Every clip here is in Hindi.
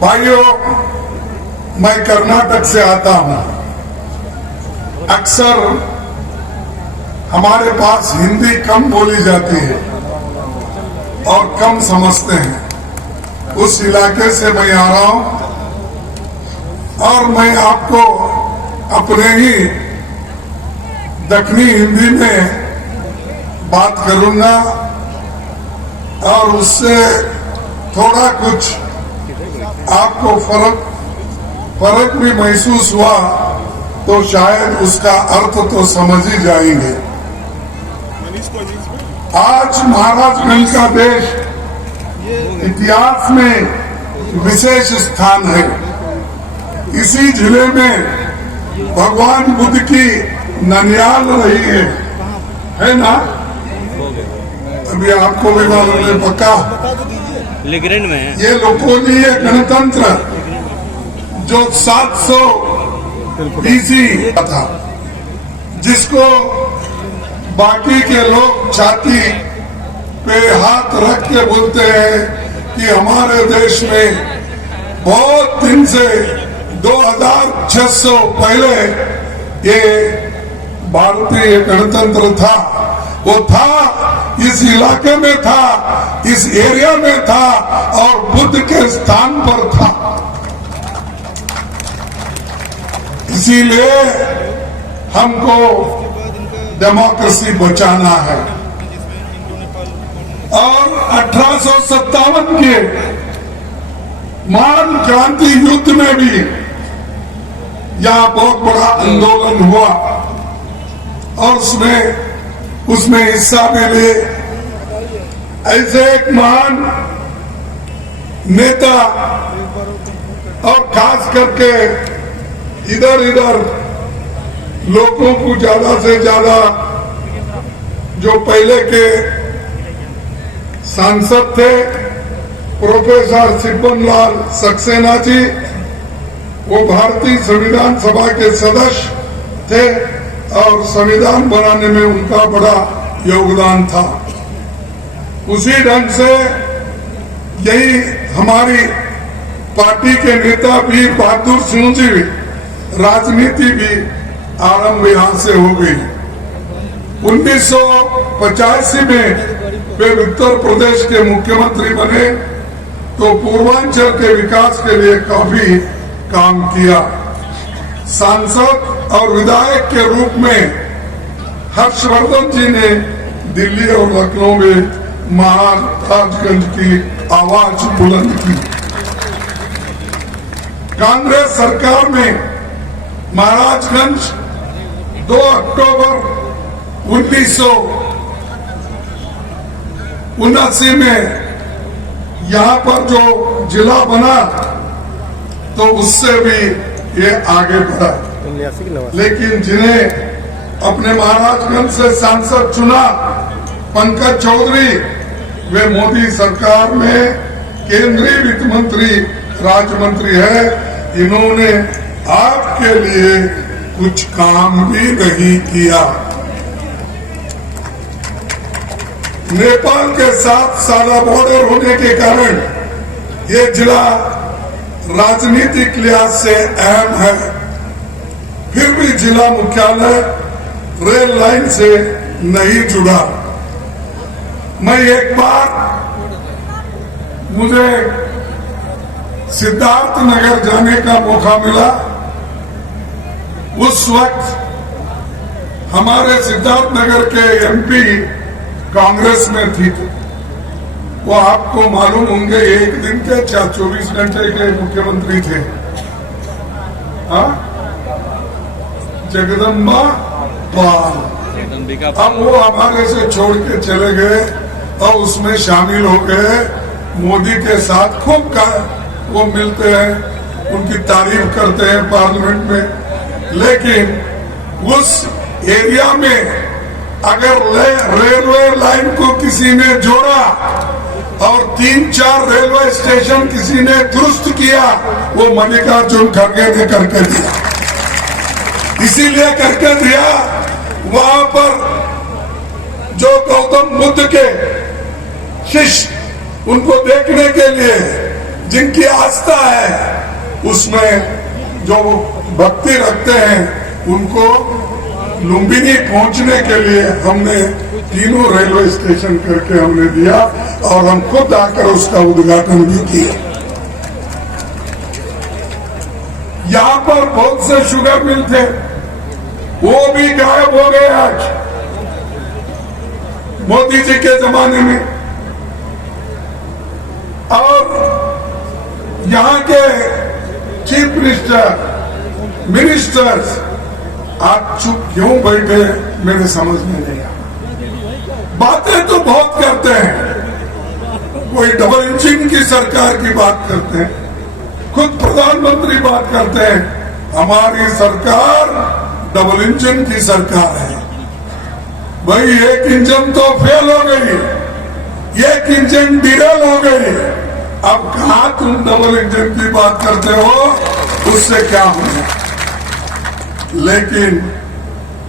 भाइयों, मैं कर्नाटक से आता हूं। अक्सर हमारे पास हिंदी कम बोली जाती है और कम समझते हैं। उस इलाके से मैं आ रहा हूं और मैं आपको अपने ही दक्षिणी हिंदी में बात करूंगा और उससे थोड़ा कुछ आपको फर्क भी महसूस हुआ तो शायद उसका अर्थ तो समझ ही जाएंगे। आज महाराजगंज का देश इतिहास में विशेष स्थान है। इसी जिले में भगवान बुद्ध की ननियाल रही है ना? अभी आपको भी मालूम है पक्का लिग्रेंड में है। ये लोकोदीय गणतंत्र जो 700 ईसी था, जिसको बाकी के लोग छाती पे हाथ रख के बोलते हैं कि हमारे देश में बहुत दिन से 2600 पहले ये भारतीय गणतंत्र था। वो था, इस इलाके में था, इस एरिया में था और बुद्ध के स्थान पर था। इसीलिए हमको डेमोक्रेसी बचाना है। और 1857 के महान क्रांति युद्ध में भी यहाँ बहुत बड़ा आंदोलन हुआ और उसमें हिस्सा भी लिए। ऐसे एक महान नेता और खास करके इधर लोगों को ज्यादा से ज्यादा जो पहले के सांसद थे प्रोफेसर सिब्बनलाल सक्सेना जी, वो भारतीय संविधान सभा के सदस्य थे और संविधान बनाने में उनका बड़ा योगदान था। उसी ढंग से यही हमारी पार्टी के नेता वीर बहादुर सिंह जी, राजनीति भी आरंभ यहां से हो गई। 1985 में वे उत्तर प्रदेश के मुख्यमंत्री बने तो पूर्वांचल के विकास के लिए काफी काम किया। सांसद और विधायक के रूप में हर्षवर्धन जी ने दिल्ली और लखनऊ में महाराजगंज की आवाज बुलंद की। कांग्रेस सरकार में महाराजगंज 2 अक्टूबर 1979 में यहाँ पर जो जिला बना तो उससे भी ये आगे बढ़ा। लेकिन जिन्हें अपने महाराजगंज से सांसद चुना, पंकज चौधरी, वे मोदी सरकार में केंद्रीय वित्त मंत्री राज्य मंत्री है। इन्होंने आपके लिए कुछ काम भी नहीं किया। नेपाल के साथ साझा बॉर्डर होने के कारण ये जिला राजनीतिक लिहाज से अहम है। फिर भी जिला मुख्यालय रेल लाइन से नहीं जुड़ा। मैं एक बार मुझे सिद्धार्थ नगर जाने का मौका मिला। उस वक्त हमारे सिद्धार्थ नगर के एमपी कांग्रेस में थी। वो आपको मालूम होंगे, एक दिन के 24 घंटे के मुख्यमंत्री थे। जगदम्बा पाल। अब वो हमारे से छोड़ के चले गए और उसमें शामिल हो गए। मोदी के साथ खूब वो मिलते हैं, उनकी तारीफ करते हैं पार्लियामेंट में। लेकिन उस एरिया में अगर रेलवे लाइन को किसी ने जोड़ा और 3-4 रेलवे स्टेशन किसी ने दुरुस्त किया, वो मल्लिकार्जुन खड़गे ने करके दिया। इसीलिए करके दिया, वहां पर जो गौतम बुद्ध के शिष्य उनको देखने के लिए जिनकी आस्था है उसमें जो भक्ति रखते हैं उनको लुम्बिनी पहुंचने के लिए हमने तीनों रेलवे स्टेशन करके हमने दिया और हम खुद आकर उसका उद्घाटन भी किया। यहाँ पर बहुत से शुगर मिल थे, वो भी गायब हो गए आज मोदी जी के जमाने में। और यहाँ के चीफ मिनिस्टर्स आज चुप क्यों बैठे मेरे समझ में नहीं आया। बातें तो बहुत करते हैं, कोई डबल इंजन की सरकार की बात करते हैं, खुद प्रधानमंत्री बात करते हैं हमारी सरकार डबल इंजन की सरकार है। भाई एक इंजन तो फेल हो गई, एक इंजन डिरेल हो गई, अब कहा तुम डबल इंजन की बात करते हो, उससे क्या होगा। लेकिन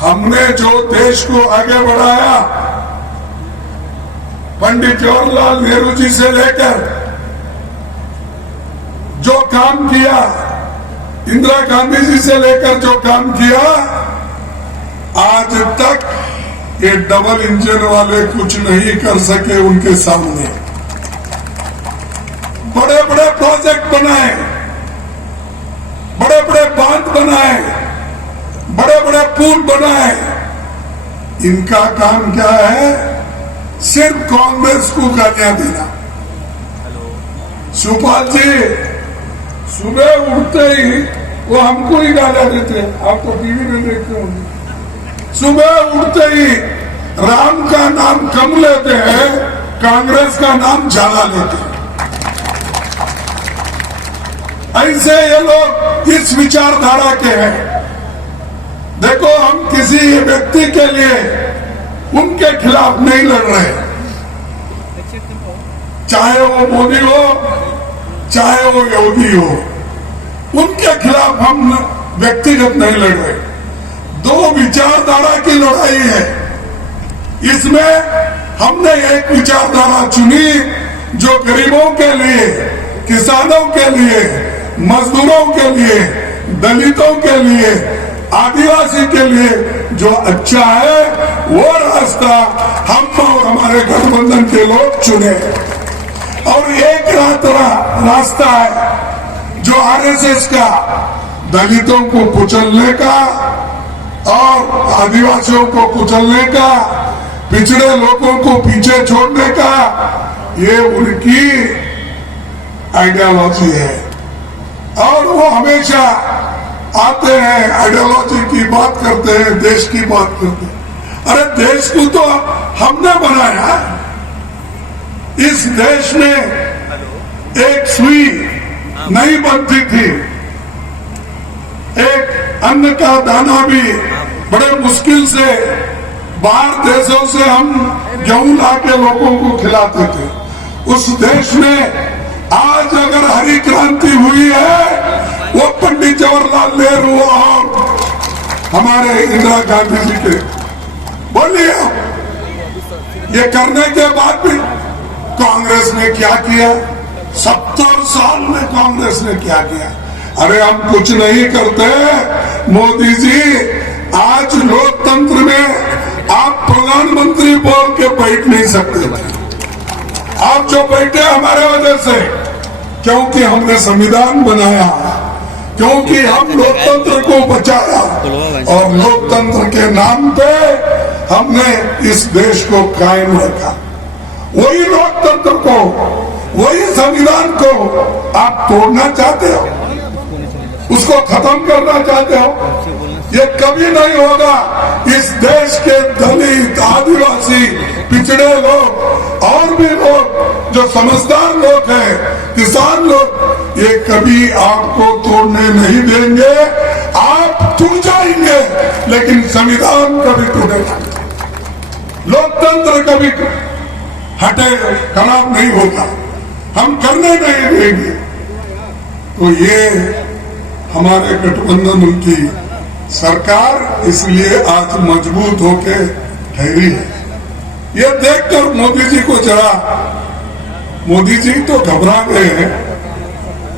हमने जो देश को आगे बढ़ाया पंडित जवाहरलाल नेहरू जी से लेकर जो काम किया, इंदिरा गांधी जी से लेकर जो काम किया, आज तक ये डबल इंजन वाले कुछ नहीं कर सके उनके सामने। बड़े बड़े प्रोजेक्ट बनाए, बड़े बड़े बांध बनाए, बड़े बड़े पुल बनाए, इनका काम क्या है? सिर्फ कांग्रेस को गालियां देना। शिवपाल जी सुबह उठते ही वो हमको ही गालियां देते, आप तो टीवी में देखते होंगे। सुबह उठते ही राम का नाम कम लेते हैं, कांग्रेस का नाम ज्यादा लेते हैं। ऐसे ये लोग इस विचारधारा के हैं। देखो हम किसी व्यक्ति के लिए उनके खिलाफ नहीं लड़ रहे, चाहे वो मोदी हो चाहे वो योगी हो, उनके खिलाफ हम व्यक्तिगत नहीं लड़ रहे। दो विचारधारा की लड़ाई है। इसमें हमने एक विचारधारा चुनी जो गरीबों के लिए, किसानों के लिए, मजदूरों के लिए, दलितों के लिए, आदिवासी के लिए जो अच्छा है वो रास्ता हम और हमारे गठबंधन के लोग चुने। और एक रास्ता है जो आरएसएस का, दलितों को कुचलने का और आदिवासियों को कुचलने का, पिछड़े लोगों को पीछे छोड़ने का, ये उनकी आइडियोलॉजी है। और वो हमेशा आते हैं, आइडियोलॉजी की बात करते हैं, देश की बात करते हैं। अरे देश को तो हमने बनाया। इस देश में एक सुई नहीं बनती थी, एक अन्न का दाना भी बड़े मुश्किल से बाहर देशों से हम गेहूं ला के लोगों को खिलाते थे। उस देश में आज अगर हरी क्रांति हुई है वो पंडित जवाहरलाल नेहरू और हमारे इंदिरा गांधी जी के। बोलिए ये करने के बाद भी कांग्रेस ने क्या किया? 70 साल में कांग्रेस ने क्या किया? अरे हम कुछ नहीं करते। मोदी जी आज लोकतंत्र में आप प्रधानमंत्री बोल के बैठ नहीं सकते थे। आप जो बैठे हमारे वजह से, क्योंकि हमने संविधान बनाया, क्योंकि हम लोकतंत्र को बचाया और लोकतंत्र के नाम पे हमने इस देश को कायम रखा। वही लोकतंत्र को, वही संविधान को आप तोड़ना चाहते हो, उसको खत्म करना चाहते हो। ये कभी नहीं होगा। इस देश के दलित, आदिवासी, पिछड़े लोग और भी लोग जो समझदार लोग हैं, किसान लोग, ये कभी आपको तोड़ने नहीं देंगे। आप टूट जाएंगे लेकिन संविधान कभी टूटेगा, लोकतंत्र कभी हटे खराब नहीं होगा, हम करने नहीं देंगे। तो ये हमारे गठबंधन की सरकार इसलिए आज मजबूत होके ठहरी है। ये देखकर मोदी जी को जरा, मोदी जी तो घबरा गए हैं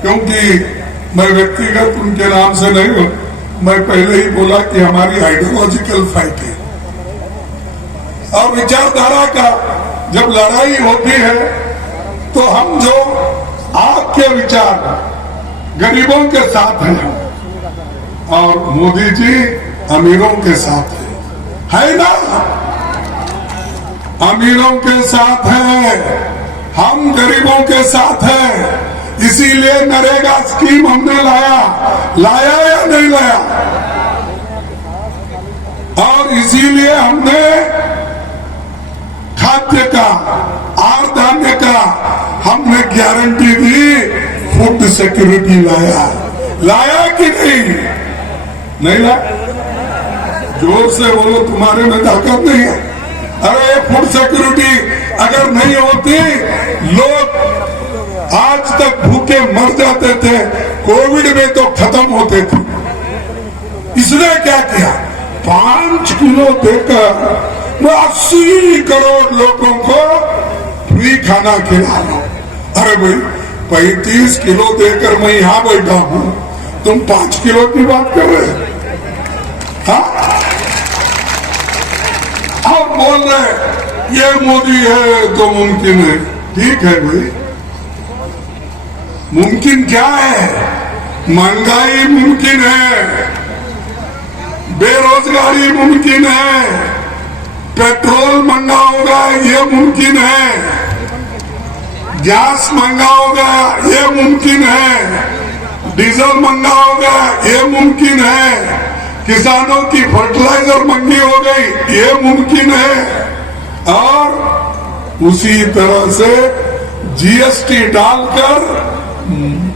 क्योंकि मैं व्यक्तिगत उनके नाम से नहीं हूं, मैं पहले ही बोला कि हमारी आइडियोलॉजिकल फाइट है और विचारधारा का जब लड़ाई होती है तो हम जो आपके विचार गरीबों के साथ हैं और मोदी जी अमीरों के साथ है ना? अमीरों के साथ है, हम गरीबों के साथ हैं। इसीलिए नरेगा स्कीम हमने लाया या नहीं लाया? और इसीलिए हमने खाद्य का, आर्धान्य का हमने गारंटी दी, फूड सिक्योरिटी लाया कि नहीं लाया? जोर से बोलो, तुम्हारे में ताकत नहीं है। अरे फूड सिक्योरिटी अगर नहीं होती, लोग आज तक भूखे मर जाते थे, कोविड में तो खत्म होते थे। इसने क्या किया? 5 किलो देकर 80 करोड़ लोगों को फ्री खाना खिला लो। अरे भाई, 35 किलो देकर मैं यहां बैठा हूं, तुम 5 किलो की बात कर रहे हो? हाँ? और बोल रहे ये मोदी है तो मुमकिन है। ठीक है भाई, मुमकिन क्या है? महंगाई मुमकिन है, बेरोजगारी मुमकिन है, पेट्रोल महंगा होगा ये मुमकिन है, गैस महंगा होगा ये मुमकिन है, डीजल महंगा होगा ये मुमकिन है, किसानों की फर्टिलाइजर महंगी हो गई ये मुमकिन है। और उसी तरह से जीएसटी डालकर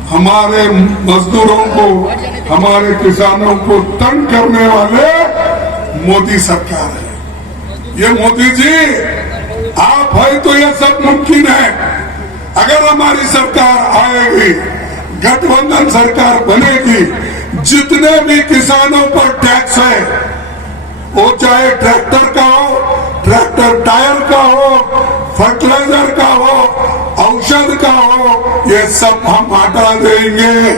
हमारे मजदूरों को, हमारे किसानों को तंग करने वाले मोदी सरकार है। ये मोदी जी आप है तो ये सब मुमकिन है। अगर हमारी सरकार आएगी, गठबंधन सरकार बनेगी, जितने भी किसानों पर टैक्स है, वो चाहे ट्रैक्टर का हो, ट्रैक्टर टायर का हो, फर्टिलाइजर का हो, औषध का हो, ये सब हम हटा देंगे।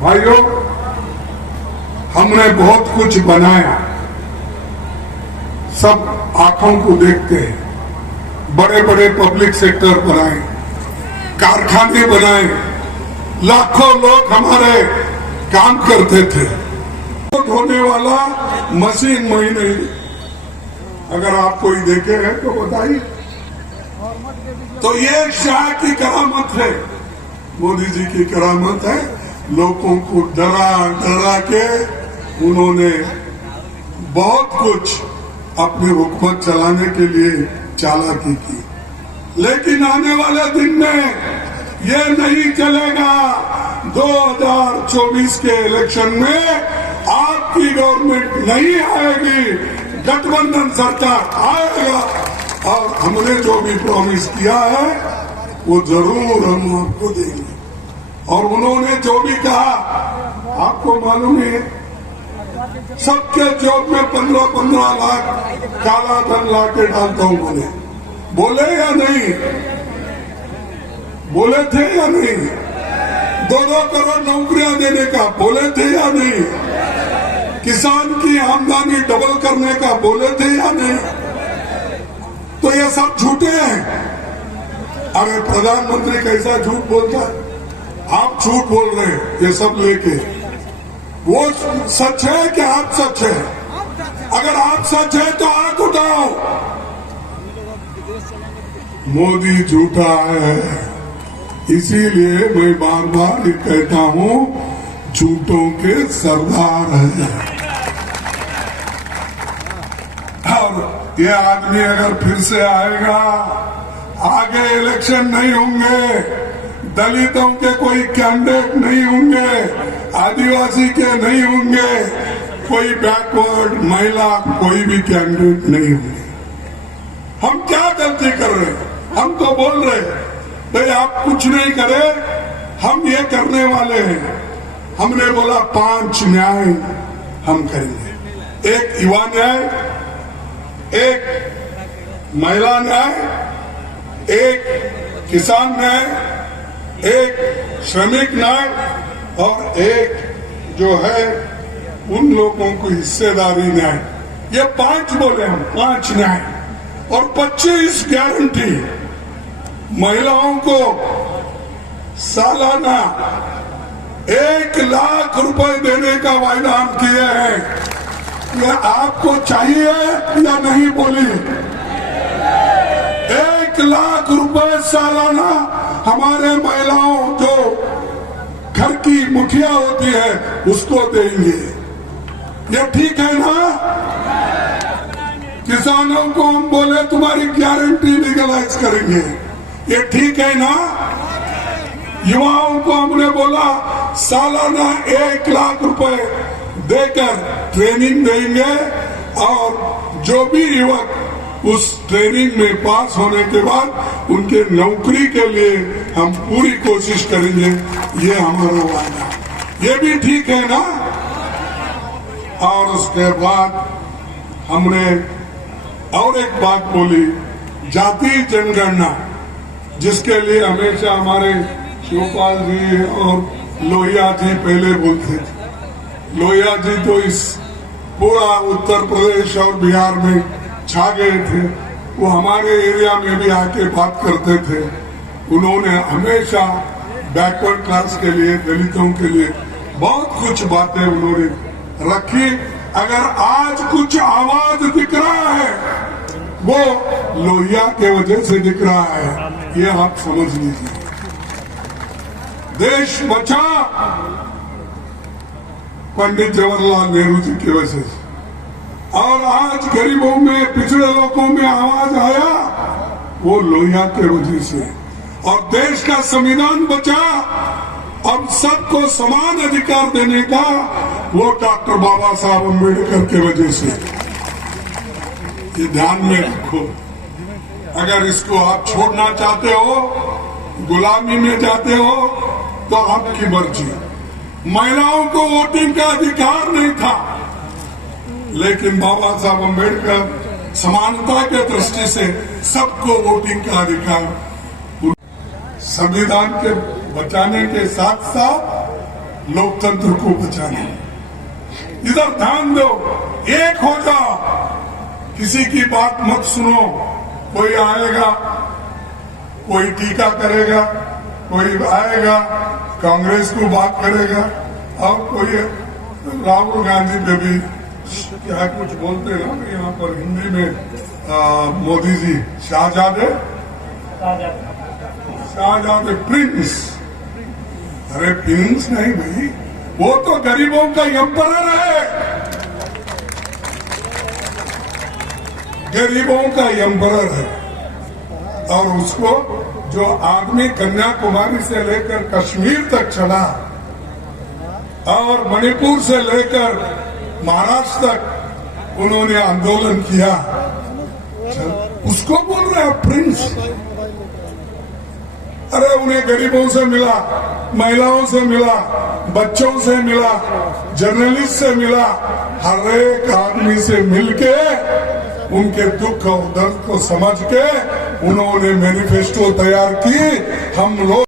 भाइयों, हमने बहुत कुछ बनाया, सब आंखों को देखते हैं। बड़े बड़े पब्लिक सेक्टर बनाए, कारखाने बनाए, लाखों लोग हमारे काम करते थे। होने वाला मशीन वही नहीं। अगर आप कोई देखे हैं तो बताइए। तो ये शाह की करामत है, मोदी जी की करामत है। लोगों को डरा के उन्होंने बहुत कुछ अपनी हुकूमत चलाने के लिए चालाकी की, लेकिन आने वाले दिन में ये नहीं चलेगा। 2024 के इलेक्शन में आपकी गवर्नमेंट नहीं आएगी, गठबंधन सरकार आएगा और हमने जो भी प्रॉमिस किया है वो जरूर हम आपको देंगे। और उन्होंने जो भी कहा, आपको मालूम है, सबके जॉब में 15-15 लाख काला धन ला के डालता हूं। बोले या नहीं? बोले थे या नहीं? 2-2 करोड़ नौकरियां देने का बोले थे या नहीं? किसान की आमदनी डबल करने का बोले थे या नहीं? तो ये सब झूठे हैं। अरे प्रधानमंत्री कैसा झूठ बोलता है? आप झूठ बोल रहे हैं ये सब लेके। वो सच है कि आप सच है? अगर आप सच है तो आंख उठाओ। मोदी झूठा है, इसीलिए मैं बार बार ये कहता हूं, झूठों के सरदार है। और ये आदमी अगर फिर से आएगा, आगे इलेक्शन नहीं होंगे, दलितों के कोई कैंडिडेट नहीं होंगे, आदिवासी के नहीं होंगे, कोई बैकवर्ड महिला कोई भी कैंडिडेट नहीं होंगे। हम क्या गलती कर रहे हैं? हम तो बोल रहे हैं भाई आप कुछ नहीं करें, हम ये करने वाले हैं। हमने बोला 5 न्याय हम करेंगे। एक युवा न्याय, एक महिला न्याय, एक किसान न्याय, एक श्रमिक न्याय और एक जो है उन लोगों को हिस्सेदारी न्याय। ये 5 बोले हम, 5 न्याय और 25 गारंटी। महिलाओं को सालाना 1 लाख रुपए देने का वायदा हम किए हैं। ये आपको चाहिए या नहीं बोली? 1 लाख रुपए सालाना हमारे महिलाओं जो घर की मुखिया होती है उसको देंगे। ये ठीक है ना? किसानों को हम बोले तुम्हारी गारंटी लीगलाइज करेंगे, ये ठीक है ना? युवाओं को हमने बोला सालाना 1 लाख रुपए देकर ट्रेनिंग देंगे और जो भी युवक उस ट्रेनिंग में पास होने के बाद उनके नौकरी के लिए हम पूरी कोशिश करेंगे। ये हमारा वादा, ये भी ठीक है ना? और उसके बाद हमने और एक बात बोली, जाति जनगणना, जिसके लिए हमेशा हमारे शिवपाल जी और लोहिया जी पहले बोलते थे। लोहिया जी तो इस पूरा उत्तर प्रदेश और बिहार में छा गए थे। वो हमारे एरिया में भी आके बात करते थे। उन्होंने हमेशा बैकवर्ड क्लास के लिए, दलितों के लिए बहुत कुछ बातें उन्होंने रखी। अगर आज कुछ आवाज दिख रहा है वो लोहिया के वजह से दिख रहा है, ये आप समझ लीजिए। देश बचा पंडित जवाहरलाल नेहरू जी की वजह से, और आज गरीबों में, पिछड़े लोगों में आवाज आया वो लोहिया के वजह से। और देश का संविधान बचा, अब सबको समान अधिकार देने का, वो डॉक्टर बाबा साहब अम्बेडकर के वजह से। ये ध्यान में रखो। अगर इसको आप छोड़ना चाहते हो, गुलामी में जाते हो, तो आपकी मर्जी। महिलाओं को वोटिंग का अधिकार नहीं था, लेकिन बाबा साहब अम्बेडकर समानता के दृष्टि से सबको वोटिंग का अधिकार, संविधान के बचाने के साथ साथ लोकतंत्र को बचाने। इधर ध्यान दो, एक हो जाओ, किसी की बात मत सुनो। कोई आएगा, कोई टीका करेगा, कोई आएगा कांग्रेस को बात करेगा, और कोई राहुल गांधी पे भी क्या कुछ बोलते हैं ना यहाँ पर हिंदी में, मोदी जी शाहजादे प्रिंस। अरे प्रिंस नहीं भाई, वो तो गरीबों का एम्परर है, गरीबों का एम्परर है। और उसको जो आदमी कन्याकुमारी से लेकर कश्मीर तक चला और मणिपुर से लेकर महाराष्ट्र तक उन्होंने आंदोलन किया, उसको बोल रहे हैं प्रिंस। अरे उन्हें गरीबों से मिला, महिलाओं से मिला, बच्चों से मिला, जर्नलिस्ट से मिला, हर एक आदमी से मिलके उनके दुख और दर्द को समझ के उन्होंने मैनिफेस्टो तैयार की। हम लोग